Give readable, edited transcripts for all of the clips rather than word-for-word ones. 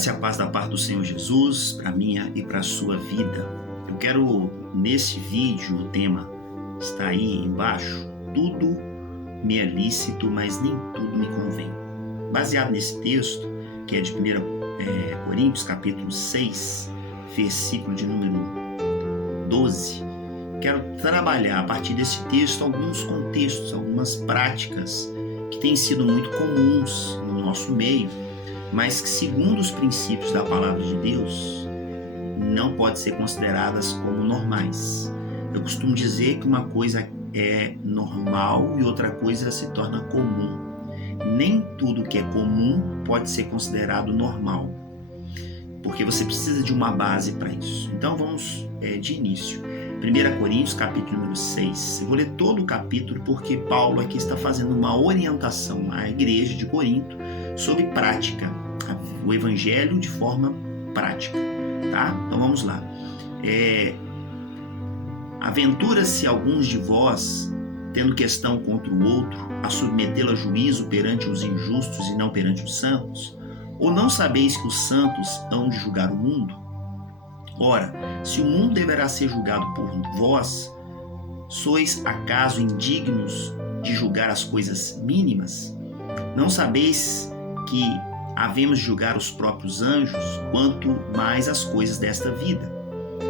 Graça e a paz da parte do Senhor Jesus, para minha e para a sua vida. Eu quero, nesse vídeo, o tema está aí embaixo, tudo me é lícito, mas nem tudo me convém. Baseado nesse texto, que é de 1 Coríntios, capítulo 6, versículo de número 12, quero trabalhar a partir desse texto alguns contextos, algumas práticas que têm sido muito comuns no nosso meio, mas que, segundo os princípios da palavra de Deus, não podem ser consideradas como normais. Eu costumo dizer que uma coisa é normal e outra coisa se torna comum. Nem tudo que é comum pode ser considerado normal, porque você precisa de uma base para isso. Então vamos de início. 1 Coríntios, capítulo número 6. Eu vou ler todo o capítulo porque Paulo aqui está fazendo uma orientação à igreja de Corinto sobre prática, o evangelho de forma prática, tá? Então vamos lá. Aventura-se alguns de vós, tendo questão contra o outro, a submetê-lo a juízo perante os injustos e não perante os santos? Ou não sabeis que os santos hão de julgar o mundo? Ora, se o mundo deverá ser julgado por vós, sois acaso indignos de julgar as coisas mínimas? Não sabeis que havemos de julgar os próprios anjos, quanto mais as coisas desta vida?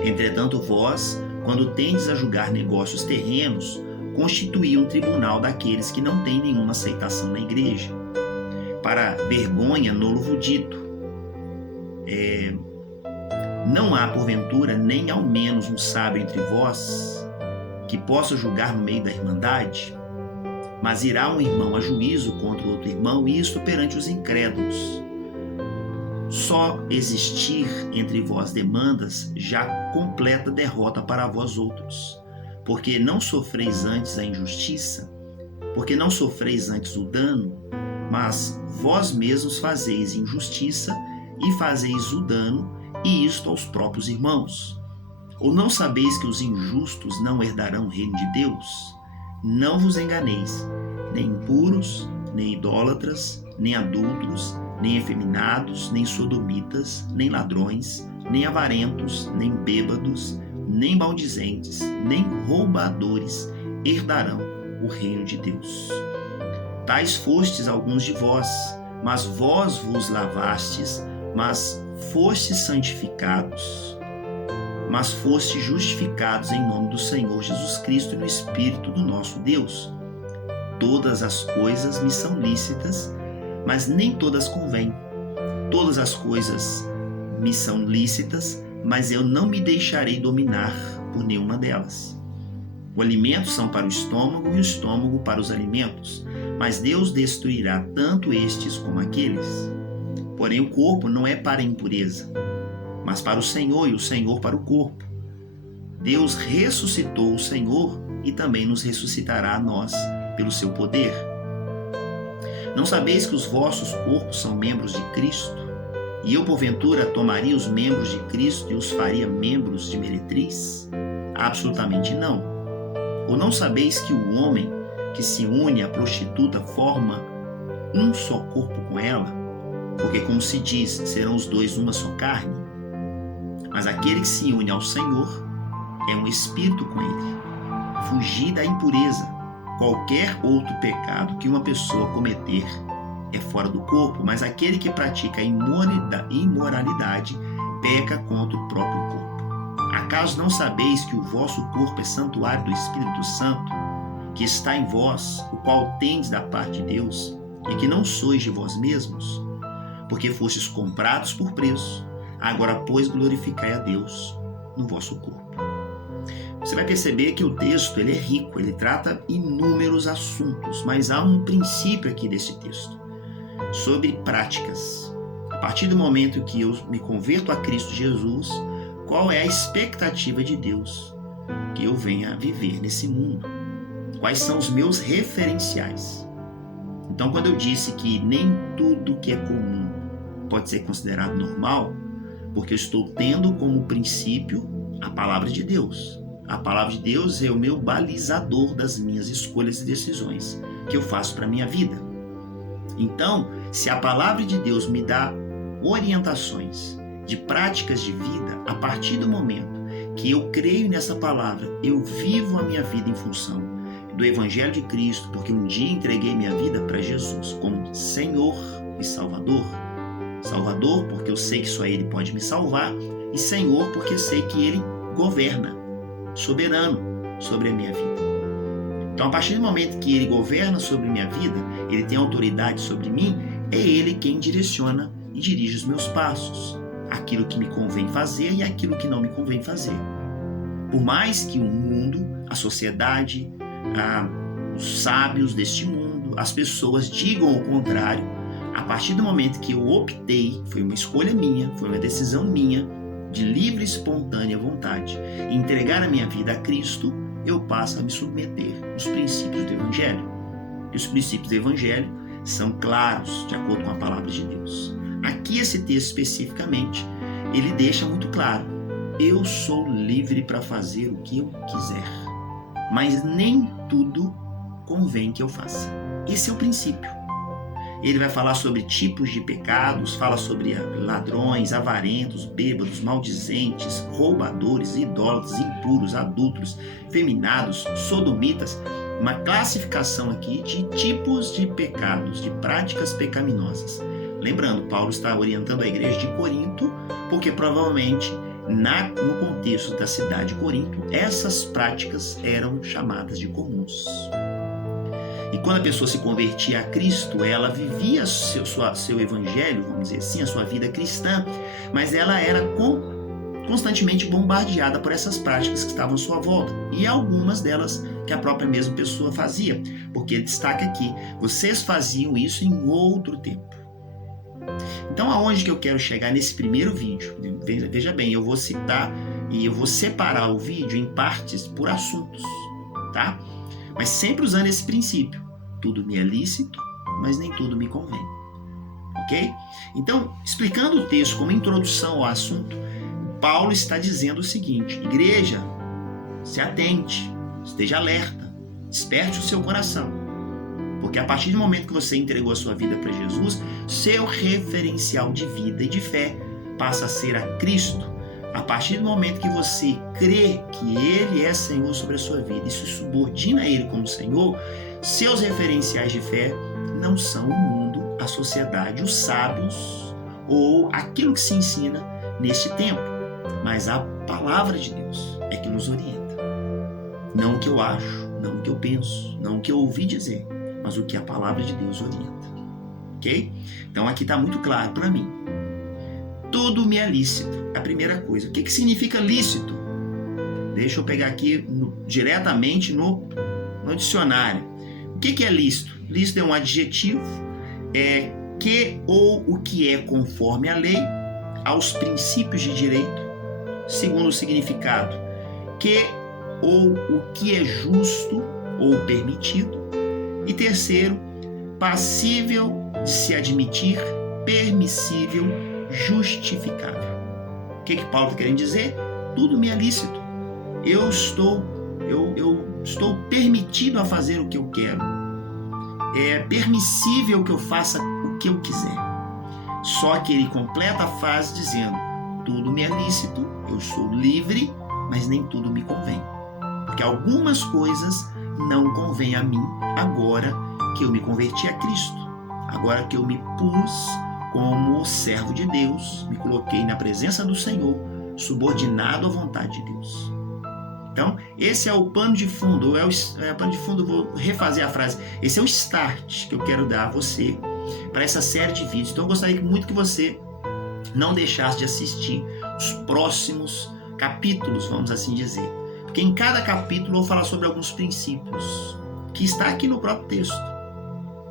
Entretanto, vós, quando tendes a julgar negócios terrenos, constituí um tribunal daqueles que não têm nenhuma aceitação na igreja. Para vergonha nolo dito, não há, porventura, nem ao menos um sábio entre vós que possa julgar no meio da irmandade? Mas irá um irmão a juízo contra outro irmão, e isto perante os incrédulos. Só existir entre vós demandas já completa derrota para vós outros. Porque não sofreis antes a injustiça, porque não sofreis antes o dano, mas vós mesmos fazeis injustiça e fazeis o dano, e isto aos próprios irmãos. Ou não sabeis que os injustos não herdarão o reino de Deus? Não vos enganeis, nem impuros, nem idólatras, nem adúlteros, nem efeminados, nem sodomitas, nem ladrões, nem avarentos, nem bêbados, nem maldizentes, nem roubadores herdarão o reino de Deus. Tais fostes alguns de vós, mas vós vos lavastes, mas fostes santificados, mas fostes justificados em nome do Senhor Jesus Cristo e no Espírito do nosso Deus. Todas as coisas me são lícitas, mas nem todas convêm. Todas as coisas me são lícitas, mas eu não me deixarei dominar por nenhuma delas. O alimento são para o estômago e o estômago para os alimentos, mas Deus destruirá tanto estes como aqueles. Porém, o corpo não é para a impureza, mas para o Senhor, e o Senhor para o corpo. Deus ressuscitou o Senhor e também nos ressuscitará a nós pelo seu poder. Não sabeis que os vossos corpos são membros de Cristo? E eu, porventura, tomaria os membros de Cristo e os faria membros de meretriz? Absolutamente não. Ou não sabeis que o homem que se une à prostituta forma um só corpo com ela? Porque, como se diz, serão os dois uma só carne? Mas aquele que se une ao Senhor é um espírito com ele. Fugir da impureza. Qualquer outro pecado que uma pessoa cometer é fora do corpo, mas aquele que pratica a imoralidade peca contra o próprio corpo. Acaso não sabeis que o vosso corpo é santuário do Espírito Santo, que está em vós, o qual tendes da parte de Deus, e que não sois de vós mesmos? Porque fostes comprados por preço. Agora, pois, glorificai a Deus no vosso corpo. Você vai perceber que o texto ele é rico, ele trata inúmeros assuntos, mas há um princípio aqui desse texto, sobre práticas. A partir do momento que eu me converto a Cristo Jesus, qual é a expectativa de Deus que eu venha viver nesse mundo? Quais são os meus referenciais? Então, quando eu disse que nem tudo que é comum pode ser considerado normal, porque eu estou tendo como princípio a palavra de Deus. A palavra de Deus é o meu balizador das minhas escolhas e decisões que eu faço para a minha vida. Então, se a palavra de Deus me dá orientações, de práticas de vida, a partir do momento que eu creio nessa palavra, eu vivo a minha vida em função do Evangelho de Cristo, porque um dia entreguei minha vida para Jesus como Senhor e Salvador. Salvador, porque eu sei que só Ele pode me salvar, e Senhor, porque sei que Ele governa, soberano sobre a minha vida. Então, a partir do momento que Ele governa sobre a minha vida, Ele tem autoridade sobre mim, é Ele quem direciona e dirige os meus passos, aquilo que me convém fazer e aquilo que não me convém fazer. Por mais que o mundo, a sociedade, os sábios deste mundo, as pessoas digam o contrário, a partir do momento que eu optei, foi uma escolha minha, foi uma decisão minha, de livre e espontânea vontade, entregar a minha vida a Cristo, eu passo a me submeter aos princípios do Evangelho. E os princípios do Evangelho são claros, de acordo com a palavra de Deus. Aqui, esse texto especificamente, ele deixa muito claro: eu sou livre para fazer o que eu quiser, mas nem tudo convém que eu faça. Esse é o princípio. Ele vai falar sobre tipos de pecados, fala sobre ladrões, avarentos, bêbados, maldizentes, roubadores, idólatras, impuros, adúlteros, feminados, sodomitas. Uma classificação aqui de tipos de pecados, de práticas pecaminosas. Lembrando, Paulo está orientando a igreja de Corinto, porque provavelmente no contexto da cidade de Corinto, essas práticas eram chamadas de comuns. E quando a pessoa se convertia a Cristo, ela vivia seu evangelho, vamos dizer assim, a sua vida cristã, mas ela era constantemente bombardeada por essas práticas que estavam à sua volta. E algumas delas que a própria mesma pessoa fazia. Porque ele destaca aqui, vocês faziam isso em outro tempo. Então, aonde que eu quero chegar nesse primeiro vídeo? Veja bem, eu vou citar e eu vou separar o vídeo em partes por assuntos, tá? Mas sempre usando esse princípio. Tudo me é lícito, mas nem tudo me convém. Ok? Então, explicando o texto como introdução ao assunto, Paulo está dizendo o seguinte: igreja, se atente, esteja alerta, desperte o seu coração. Porque a partir do momento que você entregou a sua vida para Jesus, seu referencial de vida e de fé passa a ser a Cristo. A partir do momento que você crê que Ele é Senhor sobre a sua vida e se subordina a Ele como Senhor, seus referenciais de fé não são o mundo, a sociedade, os sábios ou aquilo que se ensina neste tempo, mas a palavra de Deus é que nos orienta. Não o que eu acho, não o que eu penso, não o que eu ouvi dizer, mas o que a palavra de Deus orienta. Ok? Então aqui está muito claro para mim. Tudo me é lícito. A primeira coisa. O que significa lícito? Deixa eu pegar aqui diretamente no dicionário. O que é lícito? Lícito é um adjetivo que ou o que é conforme a lei, aos princípios de direito, segundo o significado, que ou o que é justo ou permitido, e terceiro, passível de se admitir, permissível, justificável. O que Paulo está querendo dizer? Tudo me é lícito. Eu estou permitido a fazer o que eu quero. É permissível que eu faça o que eu quiser. Só que ele completa a frase dizendo: tudo me é lícito, eu sou livre, mas nem tudo me convém. Porque algumas coisas não convêm a mim agora que eu me converti a Cristo. Agora que eu me pus como servo de Deus, me coloquei na presença do Senhor, subordinado à vontade de Deus. Então, esse é o pano de fundo, pano de fundo, vou refazer a frase, esse é o start que eu quero dar a você para essa série de vídeos. Então, eu gostaria muito que você não deixasse de assistir os próximos capítulos, vamos assim dizer. Porque em cada capítulo eu vou falar sobre alguns princípios, que está aqui no próprio texto.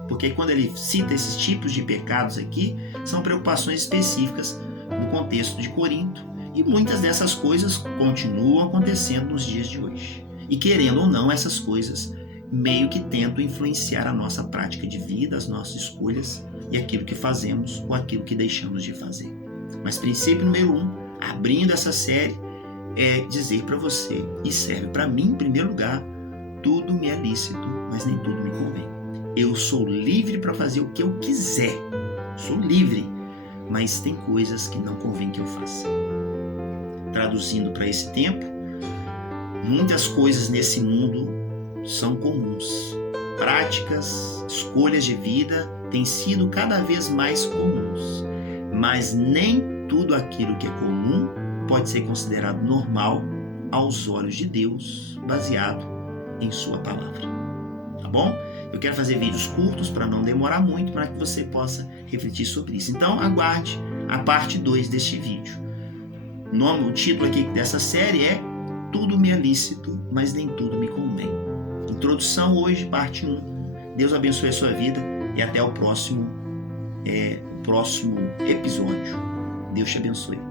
Porque quando ele cita esses tipos de pecados aqui, são preocupações específicas no contexto de Corinto. E muitas dessas coisas continuam acontecendo nos dias de hoje. E querendo ou não, essas coisas meio que tentam influenciar a nossa prática de vida, as nossas escolhas e aquilo que fazemos ou aquilo que deixamos de fazer. Mas princípio número 1, abrindo essa série, é dizer para você, e serve para mim em primeiro lugar: tudo me é lícito, mas nem tudo me convém. Eu sou livre para fazer o que eu quiser. Sou livre. mas tem coisas que não convém que eu faça. Traduzindo para esse tempo, muitas coisas nesse mundo são comuns. Práticas, escolhas de vida têm sido cada vez mais comuns, mas nem tudo aquilo que é comum pode ser considerado normal aos olhos de Deus, baseado em sua palavra. Tá bom? Eu quero fazer vídeos curtos para não demorar muito, para que você possa refletir sobre isso. Então, aguarde a parte 2 deste vídeo. O título aqui dessa série é Tudo me é lícito, mas nem tudo me convém. Introdução hoje, parte 1. Deus abençoe a sua vida e até o próximo episódio. Deus te abençoe.